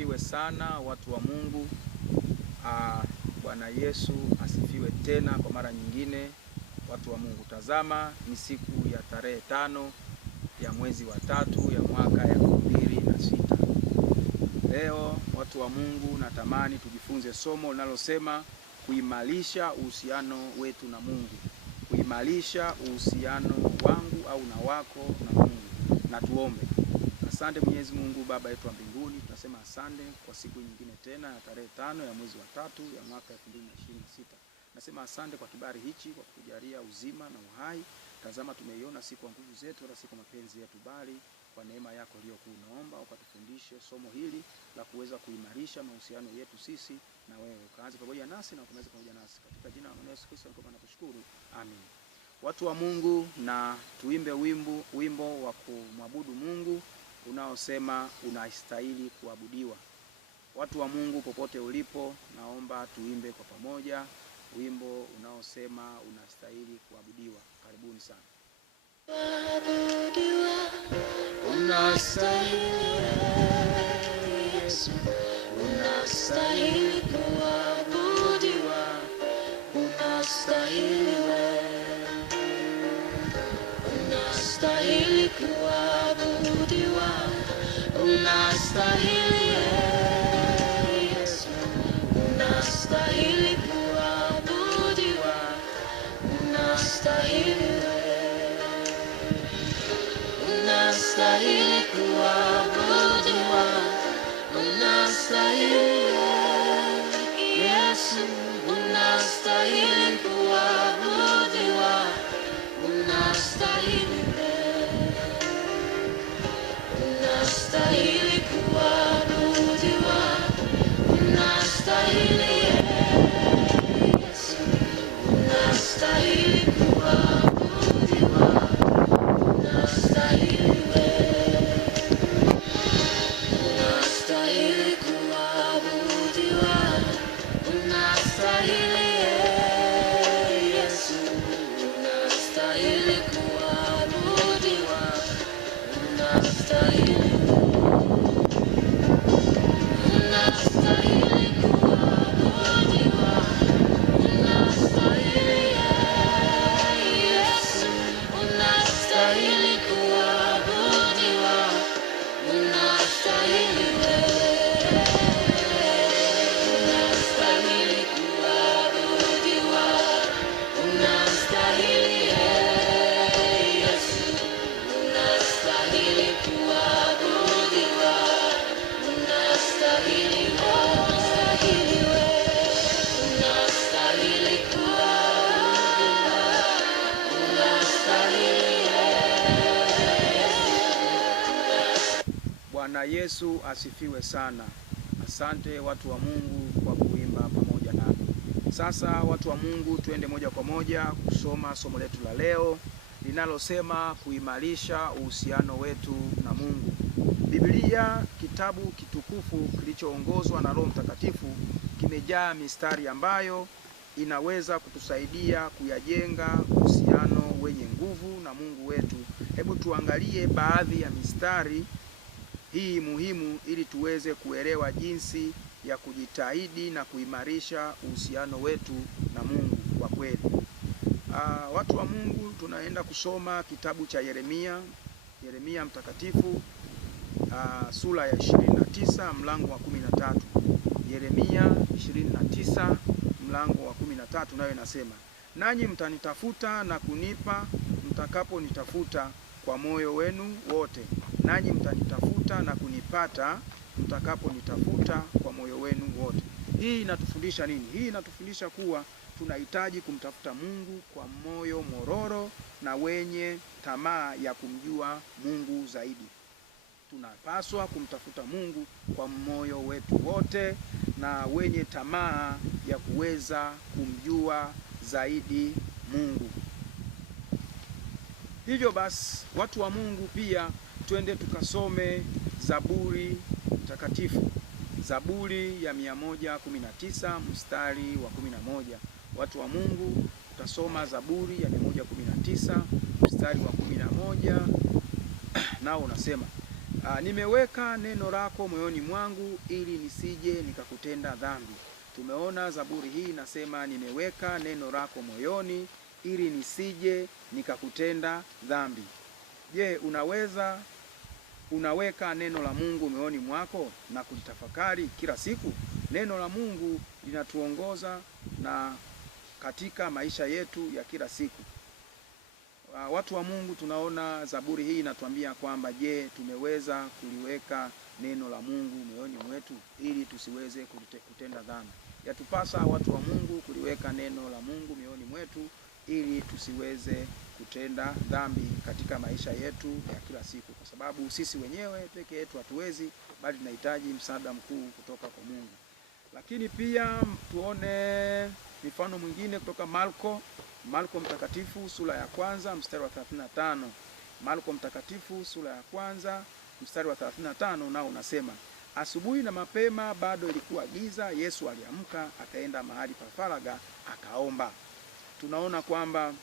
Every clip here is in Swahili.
asifiwe sana watu wa Mungu. Bwana Yesu asifiwe tena kwa mara nyingine watu wa Mungu. Tazama, ni siku ya tarehe 5 ya mwezi wa 3 ya mwaka 2026. Leo watu wa Mungu, natamani tujifunze somo linalosema kuimarisha uhusiano wetu na Mungu. Kuimarisha uhusiano wangu au na wako na Mungu. Na tuombe. Asante Mwenyezi Mungu Baba yetu wa mbinguni, tunasema asante kwa siku nyingine tena ya tarehe 5 ya mwezi wa 3 ya mwaka 2026. Nasema asante kwa kibali hichi, kwa kutujalia uzima na uhai. Tazama, tumeiona siku kwa nguvu zetu wala siku mapenzi yetu, bali kwa neema yako iliyokuu. Naomba ukatufundishe somo hili la kuweza kuimarisha mahusiano yetu sisi na wewe. Kaanze pamoja nasi na ukomeze pamoja nasi. Katika jina la Yesu Kristo nakushukuru. Amen. Watu wa Mungu, na tuimbe wimbo wa kumwabudu Mungu unaosema unastahili kuabudiwa. Watu wa Mungu popote ulipo, naomba tuimbe kwa pamoja wimbo unaosema unastahili kuabudiwa. Karibuni sana. Unastahili Yesu, unastahili kuabudiwa, unastahili unastahili kuabudiwa, unastahili Yesu, unastahili kuabudiwa, unastahili unastahili kuabudiwa, unastahili Yesu, unastahili kuabudiwa, unastahili unastahili kuabudiwa, unastahili Yesu, unastahili kuabudiwa, unastahili unastahili kuabudiwa, unastahili Yesu, unastahili kuabudiwa, unastahili Bwana Yesu asifiwe sana. Asante watu wa Mungu kwa kuimba pamoja nami. Sasa watu wa Mungu, tuende moja kwa moja kusoma somo letu la leo linalosema kuimarisha uhusiano wetu na Mungu. Biblia, kitabu kitukufu kilichoongozwa na Roho Mtakatifu, kimejaa mistari ambayo inaweza kutusaidia kuyajenga uhusiano wenye nguvu na Mungu wetu. Hebu tuangalie baadhi ya mistari hii muhimu ili tuweze kuelewa jinsi ya kujitahidi na kuimarisha uhusiano wetu na Mungu kwa kweli. Watu wa Mungu, tunaenda kusoma kitabu cha Yeremia mtakatifu, sura ya 29 mlango wa 13. Yeremia 29 mlango wa 13, nayo inasema, nanyi mtanitafuta na kunipa mtakaponitafuta kwa moyo wenu wote. Nanyi mtanitafuta na kunipata mtakaponitafuta kwa moyo wenu wote. Hii inatufundisha nini? Hii inatufundisha kuwa tunahitaji kumtafuta Mungu kwa moyo mororo na wenye tamaa ya kumjua Mungu zaidi. Tunapaswa kumtafuta Mungu kwa moyo wetu wote na wenye tamaa ya kuweza kumjua zaidi Mungu. Hivyo basi, watu wa Mungu, pia twende tukasome Zaburi takatifu. Zaburi ya 119 mstari wa 11. Watu wa Mungu, tutasoma Zaburi ya 119 mstari wa 11, nao unasema, Nimeweka neno lako moyoni mwangu ili nisije nikakutenda dhambi. Tumeona Zaburi hii inasema nimeweka neno lako moyoni ili nisije nikakutenda dhambi. Je, unaweka neno la Mungu moyoni mwako na kulitafakari kila siku? Neno la Mungu linatuongoza na katika maisha yetu ya kila siku. Watu wa Mungu, tunaona Zaburi hii inatuambia kwamba je, tumeweza kuliweka neno la Mungu moyoni mwetu ili tusiweze kutenda dhambi. Yatupasa watu wa Mungu kuliweka neno la Mungu moyoni mwetu ili tusiweze kutenda dhambi katika maisha yetu ya kila siku, kwa sababu sisi wenyewe peke yetu hatuwezi, bali tunahitaji msaada mkuu kutoka kwa Mungu. Lakini pia tuone mifano mwingine kutoka Marko mtakatifu sura ya kwanza mstari wa 35. Marko mtakatifu sura ya kwanza mstari wa 35 nao unasema, asubuhi na mapema bado ilikuwa giza, Yesu aliamka akaenda mahali pa faragha akaomba. Tunaona kwamba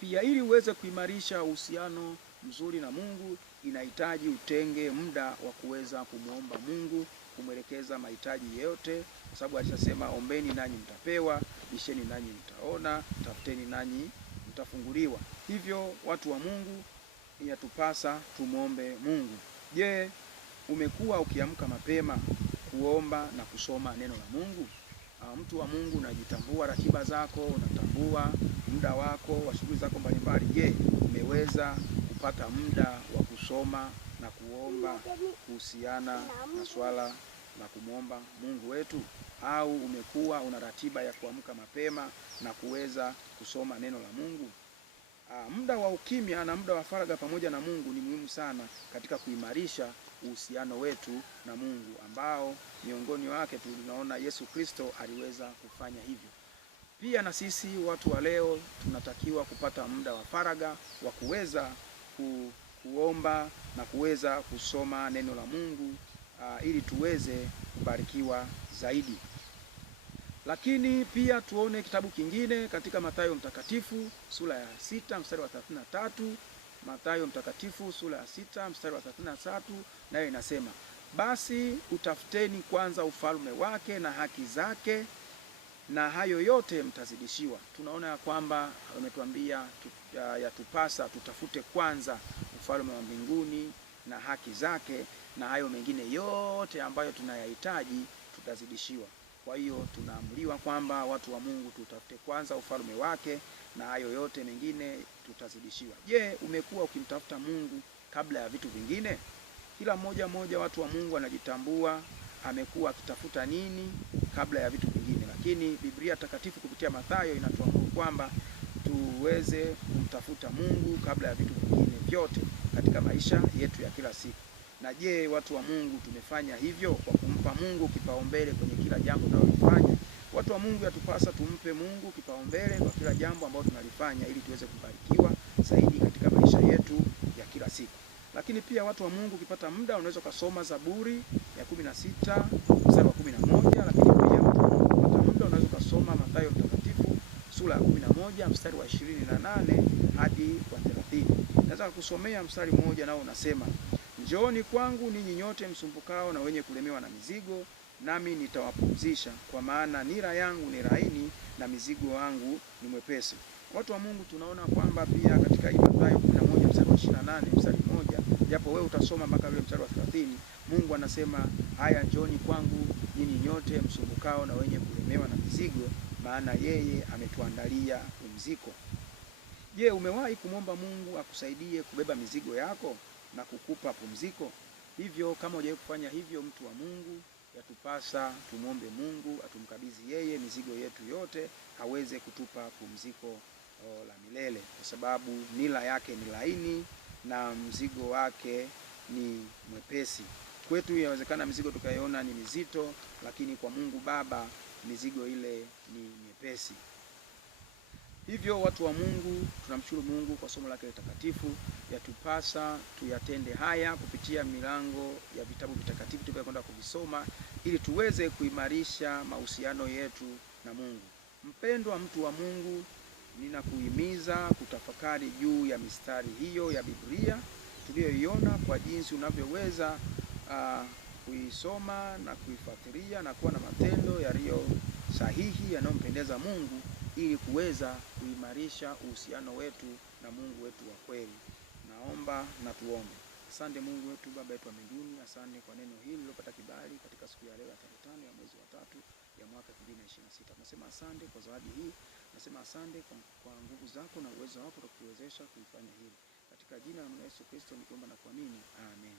pia ili uweze kuimarisha uhusiano mzuri na Mungu inahitaji utenge muda wa kuweza kumwomba Mungu, kumwelekeza mahitaji yote, kwa sababu alishasema ombeni nanyi mtapewa, bisheni nanyi mtaona, tafuteni nanyi mtafunguliwa. Hivyo watu wa Mungu inatupasa tumwombe Mungu. Je, umekuwa ukiamka mapema kuomba na kusoma neno la Mungu? Mtu wa Mungu, unajitambua ratiba zako, unatambua muda wako wa shughuli zako mbalimbali. Je, umeweza kupata muda wa kusoma na kuomba kuhusiana na swala la kumwomba Mungu wetu? Au umekuwa una ratiba ya kuamka mapema na kuweza kusoma neno la Mungu? Muda wa ukimya na muda wa faragha pamoja na Mungu ni muhimu sana katika kuimarisha uhusiano wetu na Mungu, ambao miongoni wake tunaona Yesu Kristo aliweza kufanya hivyo. Pia na sisi watu wa leo tunatakiwa kupata muda wa faragha wa kuweza kuomba na kuweza kusoma neno la Mungu ili tuweze kubarikiwa zaidi. Lakini pia tuone kitabu kingine katika Mathayo mtakatifu sura ya 6 mstari wa 33. Mathayo mtakatifu sura ya 6 mstari wa 33 nayo inasema, basi utafuteni kwanza ufalme wake na haki zake, na hayo yote mtazidishiwa. Tunaona ya kwamba ametuambia yatupasa tutafute kwanza ufalme wa mbinguni na haki zake, na hayo mengine yote ambayo tunayahitaji tutazidishiwa. Kwa hiyo tunaamriwa kwamba watu wa Mungu tutafute kwanza ufalme wake na hayo yote mengine tutazidishiwa. Je, umekuwa ukimtafuta Mungu kabla ya vitu vingine? Kila mmoja watu wa Mungu anajitambua amekuwa akitafuta nini kabla ya vitu vingine, lakini Biblia takatifu kupitia Mathayo inatuamuru kwamba tuweze kumtafuta Mungu kabla ya vitu vingine vyote katika maisha yetu ya kila siku. Na je, watu wa Mungu tumefanya hivyo kwa kumpa Mungu kipaumbele kwenye kila jambo tunalofanya? Watu wa Mungu yatupasa tumpe Mungu kipaumbele kwa kila jambo ambalo tunalifanya ili tuweze kubarikiwa zaidi katika maisha yetu ya kila siku. Lakini pia watu wa Mungu, ukipata muda unaweza kusoma Zaburi ya 16 mstari wa 11, lakini pia ukipata muda unaweza kusoma Mathayo mtakatifu sura ya 11 mstari wa 28 hadi wa 30. Naweza kusomea mstari mmoja nao unasema, njooni kwangu ninyi nyote msumbukao na wenye kulemewa na mizigo, nami nitawapumzisha, kwa maana nira yangu ni laini na mizigo wangu ni mwepesi. Watu wa Mungu, tunaona kwamba pia katika Mathayo 11 mstari wa 28 mstari mmoja, japo wewe utasoma mpaka ule mstari wa 30, Mungu anasema, haya njooni kwangu ninyi nyote msumbukao na wenye kulemewa na mizigo, maana yeye ametuandalia pumziko. Je, umewahi kumwomba Mungu akusaidie kubeba mizigo yako na kukupa pumziko? Hivyo kama hujawahi kufanya hivyo, mtu wa Mungu, yatupasa tumwombe Mungu atumkabidhi yeye mizigo yetu yote, aweze kutupa pumziko la milele, kwa sababu nira yake ni laini na mzigo wake ni mwepesi. Kwetu inawezekana mizigo tukaiona ni mizito, lakini kwa Mungu Baba mizigo ile ni nyepesi. Hivyo watu wa Mungu, tunamshukuru Mungu kwa somo lake takatifu. Yatupasa tuyatende haya kupitia milango ya vitabu vitakatifu tutakayokwenda kuvisoma, ili tuweze kuimarisha mahusiano yetu na Mungu. Mpendwa mtu wa Mungu, ninakuhimiza kutafakari juu ya mistari hiyo ya Biblia. tuliyoiona, kwa jinsi unavyoweza kuisoma na kuifuatilia na kuwa na matendo yaliyo sahihi yanayompendeza Mungu, ili kuweza kuimarisha uhusiano wetu na Mungu wetu wa kweli. Naomba na tuombe. Asante Mungu wetu, Baba yetu wa mbinguni, asante kwa neno hili lililopata kibali katika siku ya leo ya tarehe 5 ya mwezi wa 3 ya mwaka 2026. Tunasema asante kwa zawadi hii. Tunasema asante kwa nguvu zako na uwezo wako kutuwezesha kuifanya hili. Katika jina la Yesu Kristo nikiomba na kuamini. Amen.